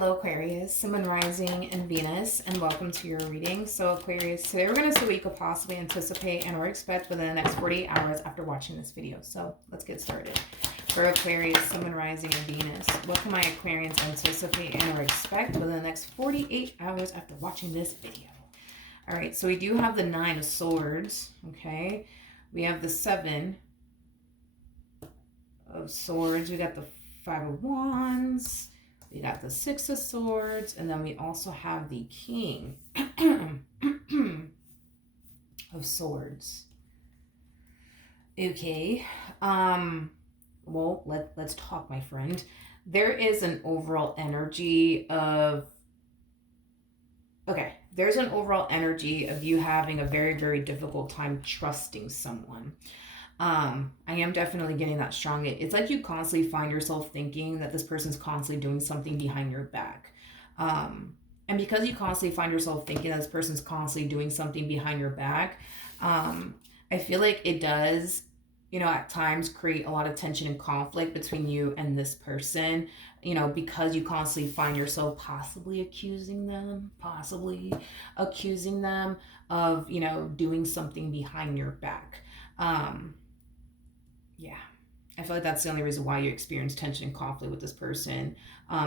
Hello Aquarius, Sun, Moon, Rising, and Venus, and welcome to your reading. So Aquarius, today we're going to see what you could possibly anticipate and or expect within the next 48 hours after watching this video. So let's get started. For Aquarius, Sun, Moon, Rising, and Venus, what can my Aquarians anticipate and or expect within the next 48 hours after watching this video? All right, so we do have the Nine of Swords, okay? We have the Seven of Swords. We got the Five of Wands. We got the Six of Swords, and then we also have the King of Swords. Okay. Well, let's talk, my friend. There is an overall energy of... Okay, there's an overall energy of you having a very, very difficult time trusting someone. I am definitely getting that strong. It's like you constantly find yourself thinking that this person's constantly doing something behind your back. And because you constantly find yourself thinking that this person's constantly doing something behind your back, I feel like it does, at times create a lot of tension and conflict between you and this person, because you constantly find yourself possibly accusing them of, doing something behind your back. Yeah, I feel like that's the only reason why you experience tension and conflict with this person,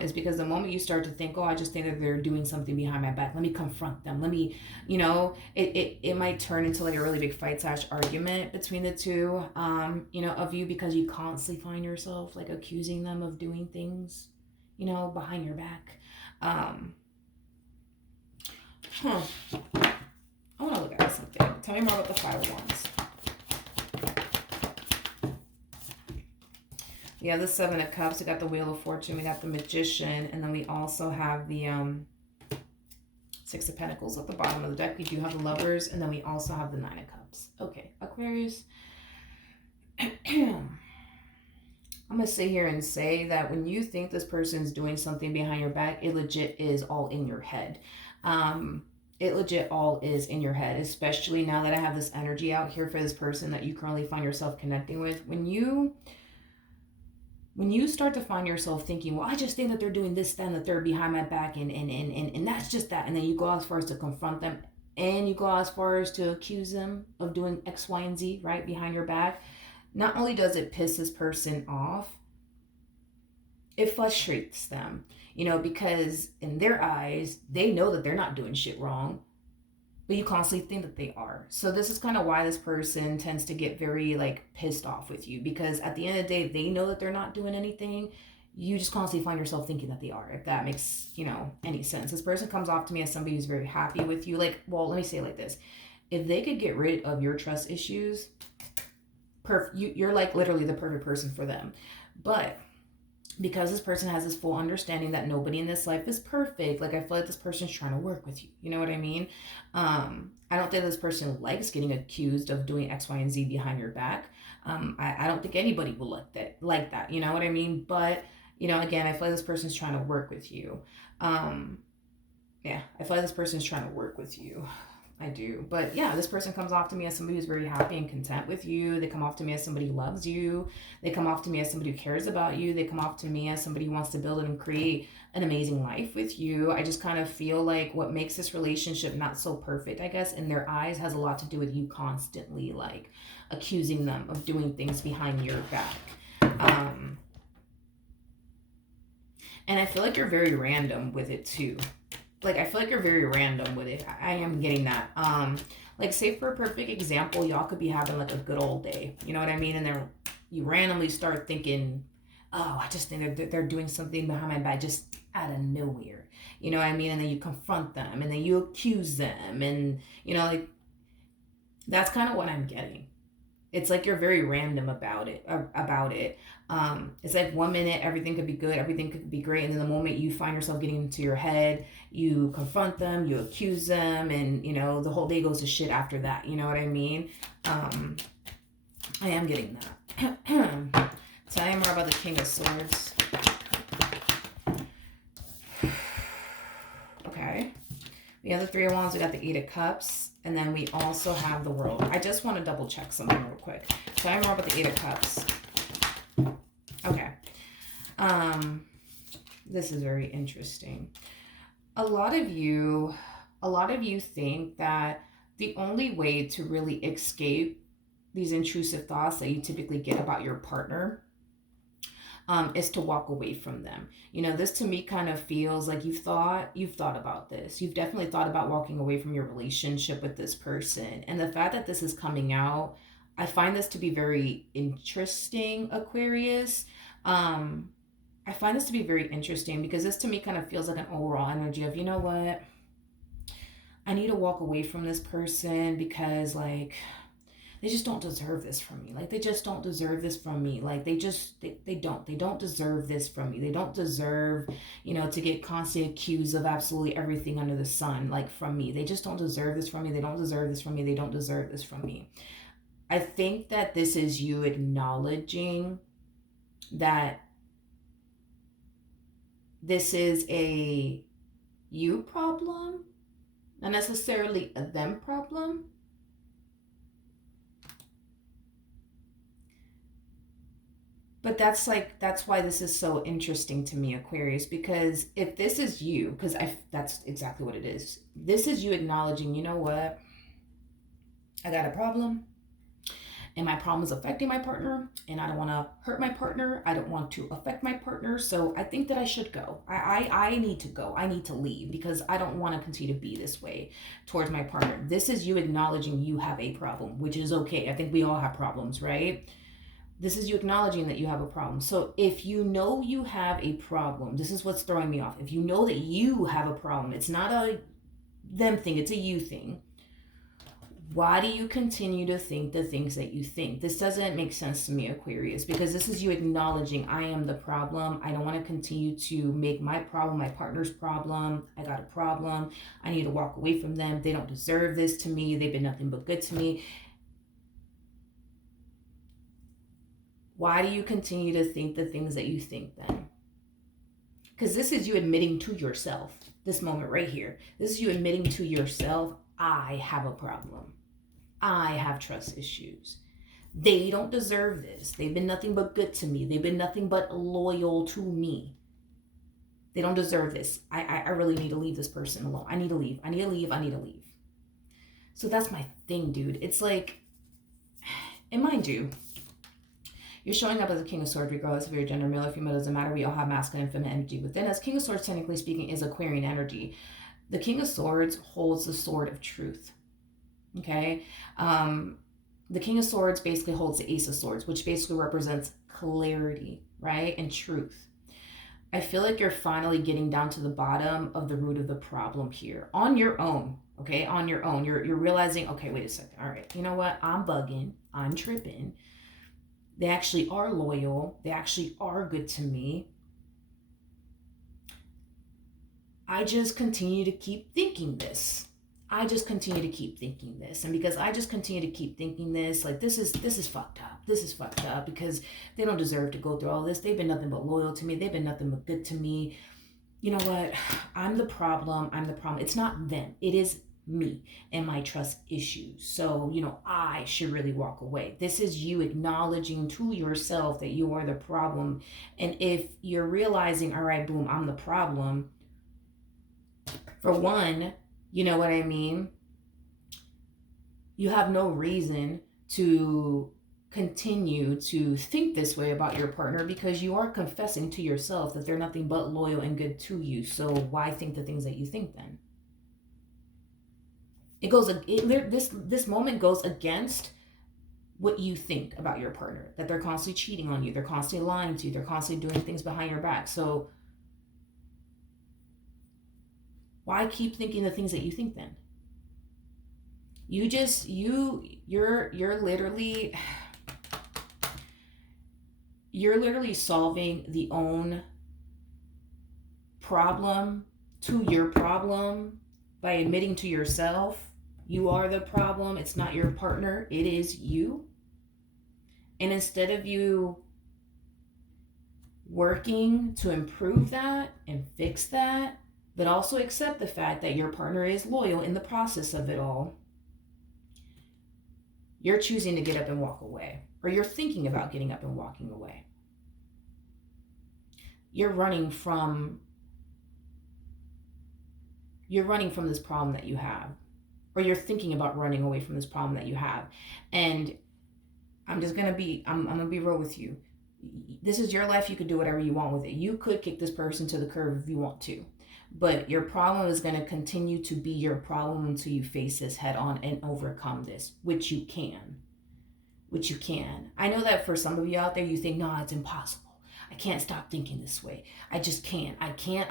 is because the moment you start to think, oh, I just think that they're doing something behind my back, let me confront them, let me, it might turn into like a really big fight / argument between the two, of you, because you constantly find yourself like accusing them of doing things, behind your back. I want to look at something. Tell me more about the Five of Wands. We have the Seven of Cups, we got the Wheel of Fortune, we got the Magician, and then we also have the Six of Pentacles at the bottom of the deck. We do have the Lovers, and then we also have the Nine of Cups. Okay, Aquarius. I'm going to sit here and say that when you think this person's doing something behind your back, it legit is all in your head. It legit all is in your head, especially now that I have this energy out here for this person that you currently find yourself connecting with. When you start to find yourself thinking, well, I just think that they're doing this, that, and the third behind my back, and that's just that. And then you go as far as to confront them, and you go as far as to accuse them of doing X, Y, and Z, right, behind your back. Not only does it piss this person off, it frustrates them, because in their eyes, they know that they're not doing shit wrong, but you constantly think that they are. So this is kind of why this person tends to get very pissed off with you, because at the end of the day, they know that they're not doing anything. You just constantly find yourself thinking that they are, if that makes, any sense. This person comes off to me as somebody who's very happy with you. Well, let me say it like this. If they could get rid of your trust issues, you're literally the perfect person for them. But because this person has this full understanding that nobody in this life is perfect, I feel like this person's trying to work with you. You know what I mean? I don't think this person likes getting accused of doing X, Y, and Z behind your back. I don't think anybody will like that. You know what I mean? But, again, I feel like this person's trying to work with you. Yeah, I feel like this person's trying to work with you. I do. But yeah, this person comes off to me as somebody who's very happy and content with you. They come off to me as somebody who loves you. They come off to me as somebody who cares about you. They come off to me as somebody who wants to build and create an amazing life with you. I just kind of feel like what makes this relationship not so perfect, I guess, in their eyes has a lot to do with you constantly accusing them of doing things behind your back. And I feel like you're very random with it too. I feel like you're very random with it. I am getting that. Say for a perfect example, y'all could be having a good old day. You know what I mean? And then you randomly start thinking, oh, I just think they're doing something behind my back just out of nowhere. You know what I mean? And then you confront them and then you accuse them. And, that's kind of what I'm getting. It's like you're very random about it. It's like 1 minute, everything could be good, everything could be great. And then the moment you find yourself getting into your head, you confront them, you accuse them, and, the whole day goes to shit after that. You know what I mean? I am getting that. Tell me more about the King of Swords. Okay. We have the Three of Wands, we got the Eight of Cups, and then we also have the World. I just want to double check something real quick. Tell me more about the Eight of Cups. Okay. This is very interesting. A lot of you, a lot of you think that the only way to really escape these intrusive thoughts that you typically get about your partner is to walk away from them. You know, this to me kind of feels like you've thought about this. You've definitely thought about walking away from your relationship with this person. And the fact that this is coming out, I find this to be very interesting, Aquarius. Um, I find this to be very interesting because this to me kind of feels like an overall energy of, you know what? I need to walk away from this person because like they just don't deserve this from me. Like they just don't deserve this from me. Like they don't deserve this from me. They don't deserve, to get constantly accused of absolutely everything under the sun, like from me. They just don't deserve this from me. They don't deserve this from me. They don't deserve this from me. I think that this is you acknowledging that this is a you problem, not necessarily a them problem. But that's why this is so interesting to me, Aquarius, because if this is you, because I that's exactly what it is. This is you acknowledging, you know what? I got a problem, and my problem is affecting my partner, and I don't want to hurt my partner. I don't want to affect my partner. So I think that I should go. I need to go. I need to leave because I don't want to continue to be this way towards my partner. This is you acknowledging you have a problem, which is okay. I think we all have problems, right? This is you acknowledging that you have a problem. So if you know you have a problem, this is what's throwing me off. If you know that you have a problem, it's not a them thing, it's a you thing. Why do you continue to think the things that you think? This doesn't make sense to me, Aquarius, because this is you acknowledging I am the problem. I don't want to continue to make my problem my partner's problem. I got a problem. I need to walk away from them. They don't deserve this to me. They've been nothing but good to me. Why do you continue to think the things that you think then? Because this is you admitting to yourself, this moment right here. This is you admitting to yourself, I have a problem. I have trust issues. They don't deserve this. They've been nothing but good to me. They've been nothing but loyal to me. They don't deserve this. I really need to leave this person alone. I need to leave. I need to leave. I need to leave. So that's my thing, dude. It's like, and mind you, you're showing up as a King of Swords, regardless of your gender, male or female, doesn't matter. We all have masculine and feminine energy within us. King of Swords, technically speaking, is Aquarian energy. The King of Swords holds the sword of truth. Okay? The King of Swords basically holds the Ace of Swords, which basically represents clarity, right? And truth. I feel like you're finally getting down to the bottom of the root of the problem here on your own. Okay? On your own. You're realizing, okay, wait a second. All right. You know what? I'm bugging. I'm tripping. They actually are loyal. They actually are good to me. I just continue to keep thinking this. And because I just continue to keep thinking this, like this is fucked up. This is fucked up because they don't deserve to go through all this. They've been nothing but loyal to me. They've been nothing but good to me. You know what? I'm the problem. It's not them. It is me and my trust issues. So, I should really walk away. This is you acknowledging to yourself that you are the problem. And if you're realizing, all right, boom, I'm the problem. For one, you know what I mean? You have no reason to continue to think this way about your partner because you are confessing to yourself that they're nothing but loyal and good to you. So why think the things that you think then? This moment goes against what you think about your partner, that they're constantly cheating on you, they're constantly lying to you, they're constantly doing things behind your back. So why keep thinking the things that you think then? You're literally solving the own problem to your problem by admitting to yourself you are the problem. It's not your partner, it is you. And instead of you working to improve that and fix that, but also accept the fact that your partner is loyal in the process of it all, you're choosing to get up and walk away, or you're thinking about getting up and walking away. you're running from this problem that you have, or you're thinking about running away from this problem that you have. And I'm gonna be real with you. This is your life. You could do whatever you want with it. You could kick this person to the curb if you want to, but your problem is going to continue to be your problem until you face this head on and overcome this, which you can. I know that for some of you out there, you think, no, it's impossible. I can't stop thinking this way. I just can't. I can't.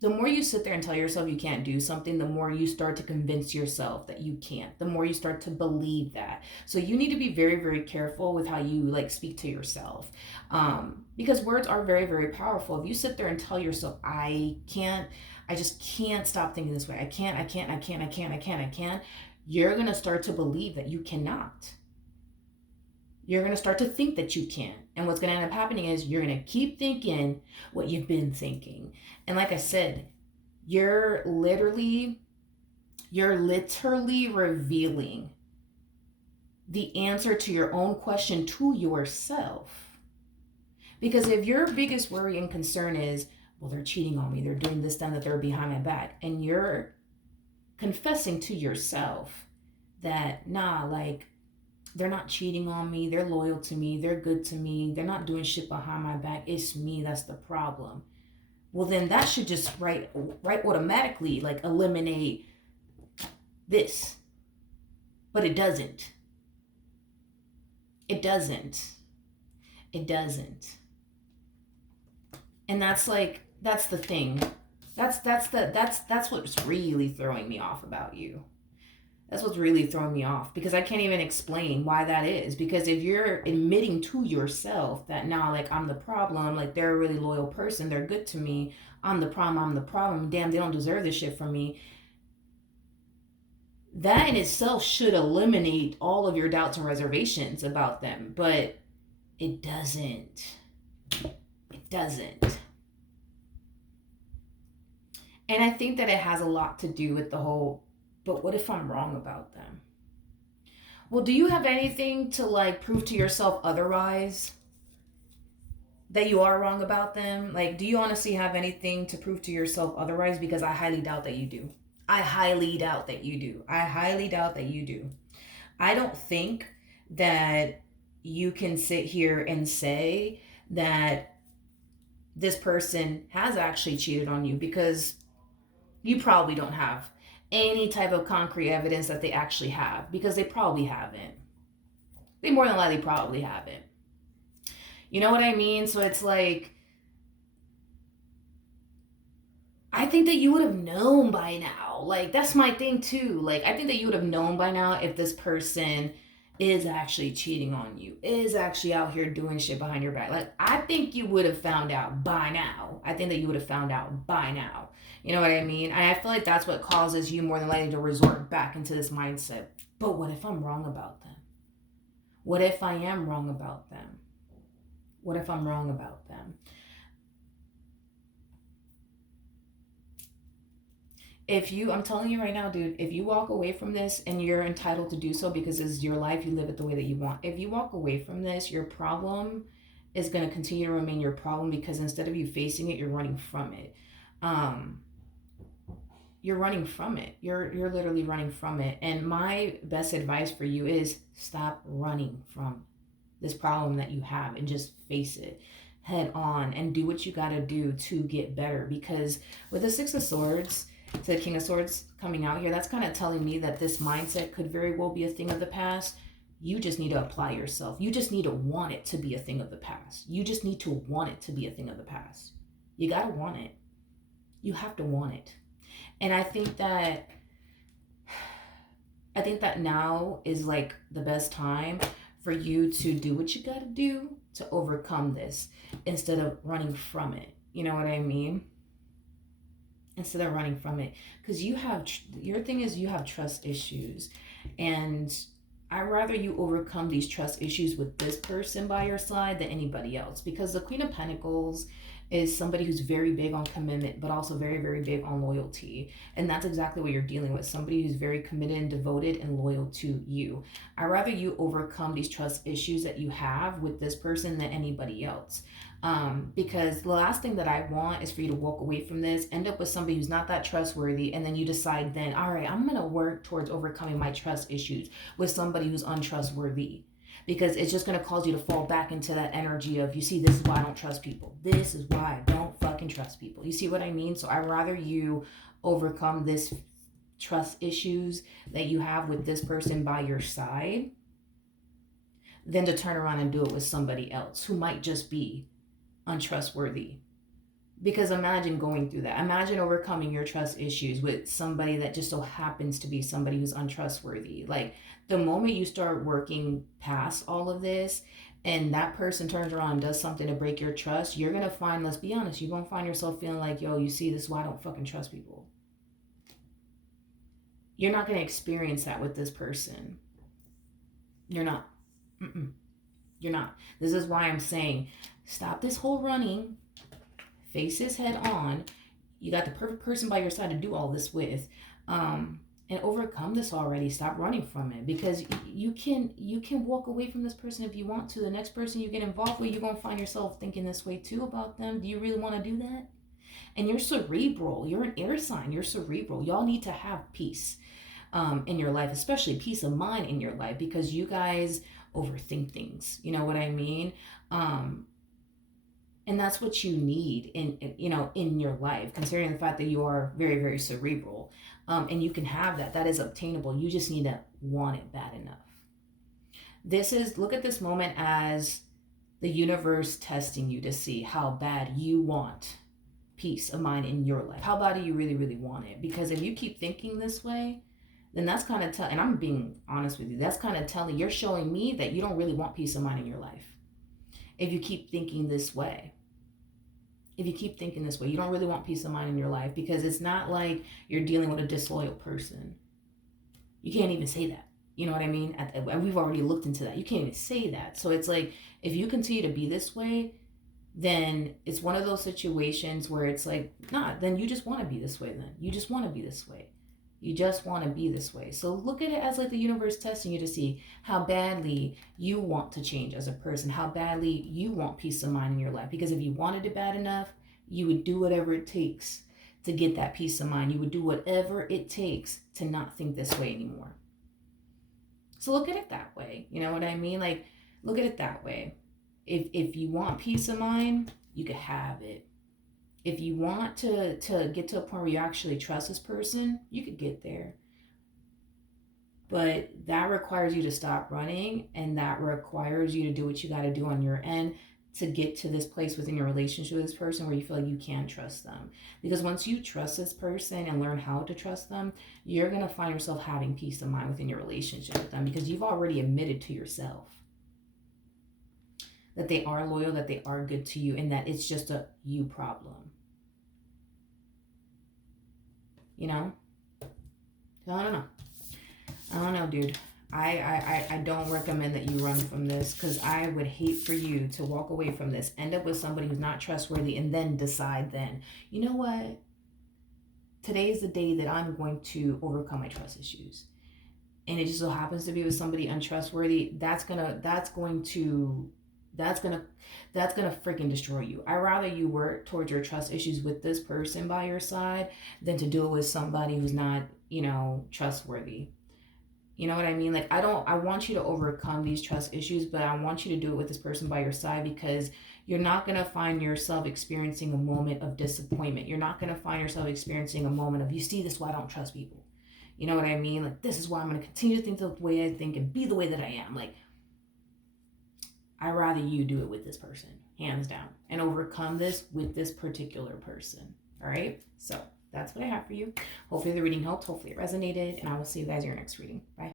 The more you sit there and tell yourself you can't do something, the more you start to convince yourself that you can't. The more you start to believe that. So you need to be very, very careful with how you like speak to yourself, because words are very, very powerful. If you sit there and tell yourself, I just can't stop thinking this way. I can't. You're going to start to believe that you cannot. You're going to start to think that you can't. And what's going to end up happening is you're going to keep thinking what you've been thinking. And like I said, you're literally revealing the answer to your own question to yourself. Because if your biggest worry and concern is, well, they're cheating on me, they're doing this, then that, they're behind my back, and you're confessing to yourself that, nah, like, they're not cheating on me, they're loyal to me, they're good to me, they're not doing shit behind my back, it's me that's the problem. Well, then that should just right automatically like eliminate this. But it doesn't. And that's the thing. That's what's really throwing me off about you. That's what's really throwing me off, because I can't even explain why that is. Because if you're admitting to yourself that now, like, I'm the problem, like, they're a really loyal person, they're good to me, I'm the problem, damn, they don't deserve this shit from me. That in itself should eliminate all of your doubts and reservations about them, but it doesn't. And I think that it has a lot to do with the whole, but what if I'm wrong about them? Well, do you have anything to like prove to yourself otherwise? That you are wrong about them? Like, do you honestly have anything to prove to yourself otherwise? Because I highly doubt that you do. I don't think that you can sit here and say that this person has actually cheated on you, because you probably don't have any type of concrete evidence that they actually have, because they probably haven't. They more than likely probably haven't. You know what I mean? So it's like, I think that you would have known by now. Like, that's my thing too. Like, I think that you would have known by now if this person is actually cheating on you, is actually out here doing shit behind your back. Like, I think you would have found out by now. You know what I mean? And I feel like that's what causes you more than likely to resort back into this mindset. But what if I'm wrong about them? What if I am wrong about them? What if I'm wrong about them? I'm telling you right now, dude, if you walk away from this, and you're entitled to do so because this is your life, you live it the way that you want. If you walk away from this, your problem is going to continue to remain your problem, because instead of you facing it, you're running from it. You're running from it. You're literally running from it. And my best advice for you is stop running from this problem that you have and just face it head on and do what you got to do to get better. Because with the Six of Swords to the King of Swords coming out here, that's kind of telling me that this mindset could very well be a thing of the past. You just need to apply yourself. You just need to want it to be a thing of the past. You got to want it. You have to want it. And I think that now is like the best time for you to do what you got to do to overcome this, instead of running from it. You know what I mean? Instead of running from it, because your thing is you have trust issues, and I'd rather you overcome these trust issues with this person by your side than anybody else. Because the Queen of Pentacles is somebody who's very big on commitment, but also very, very big on loyalty. And that's exactly what you're dealing with. Somebody who's very committed and devoted and loyal to you. I'd rather you overcome these trust issues that you have with this person than anybody else. Because the last thing that I want is for you to walk away from this, end up with somebody who's not that trustworthy, and then you decide then, all right, I'm gonna work towards overcoming my trust issues with somebody who's untrustworthy. Because it's just gonna cause you to fall back into that energy of, you see, this is why I don't trust people. This is why I don't fucking trust people. You see what I mean? So I'd rather you overcome this trust issues that you have with this person by your side than to turn around and do it with somebody else who might just be untrustworthy. Because imagine going through that. Imagine overcoming your trust issues with somebody that just so happens to be somebody who's untrustworthy. Like, the moment you start working past all of this and that person turns around and does something to break your trust, you're going to find, let's be honest, you're going to find yourself feeling like, yo, you see, this is why I don't fucking trust people. You're not going to experience that with this person. You're not. You're not. This is why I'm saying, stop this whole running. Face this head on. You got the perfect person by your side to do all this with. And overcome this already. Stop running from it, because you can walk away from this person if you want to. The next person you get involved with, you're going to find yourself thinking this way too about them. Do you really want to do that? And you're cerebral. You're an air sign. You're cerebral. Y'all need to have peace in your life, especially peace of mind in your life, because you guys overthink things. You know what I mean? And that's what you need in your life, considering the fact that you are very, very cerebral. And you can have that. That is obtainable. You just need to want it bad enough. Look at this moment as the universe testing you to see how bad you want peace of mind in your life. How bad do you really, really want it? Because if you keep thinking this way, then that's kind of and I'm being honest with you, that's kind of telling, you're showing me that you don't really want peace of mind in your life. If you keep thinking this way. If you keep thinking this way, you don't really want peace of mind in your life, because it's not like you're dealing with a disloyal person. You can't even say that. You know what I mean? We've already looked into that. You can't even say that. So it's like, if you continue to be this way, then it's one of those situations where it's like, nah, then you just want to be this way then. You just want to be this way. You just want to be this way. So look at it as like the universe testing you to see how badly you want to change as a person, how badly you want peace of mind in your life. Because if you wanted it bad enough, you would do whatever it takes to get that peace of mind. You would do whatever it takes to not think this way anymore. So look at it that way. You know what I mean? Like, look at it that way. If you want peace of mind, you could have it. If you want to get to a point where you actually trust this person, you could get there. But that requires you to stop running, and that requires you to do what you got to do on your end to get to this place within your relationship with this person where you feel like you can trust them. Because once you trust this person and learn how to trust them, you're going to find yourself having peace of mind within your relationship with them, because you've already admitted to yourself that they are loyal, that they are good to you, and that it's just a you problem. You know? So I don't know, dude. I don't recommend that you run from this, because I would hate for you to walk away from this, end up with somebody who's not trustworthy, and then decide then, you know what? Today is the day that I'm going to overcome my trust issues. And it just so happens to be with somebody untrustworthy. That's gonna freaking destroy you. I'd rather you work towards your trust issues with this person by your side than to do it with somebody who's not, trustworthy. You know what I mean? Like, I want you to overcome these trust issues, but I want you to do it with this person by your side, because you're not going to find yourself experiencing a moment of disappointment. You're not going to find yourself experiencing a moment of, you see, this is why I don't trust people. You know what I mean? Like, this is why I'm going to continue to think the way I think and be the way that I am. Like, I'd rather you do it with this person, hands down, and overcome this with this particular person. All right? So that's what I have for you. Hopefully the reading helped. Hopefully it resonated. And I will see you guys in your next reading. Bye.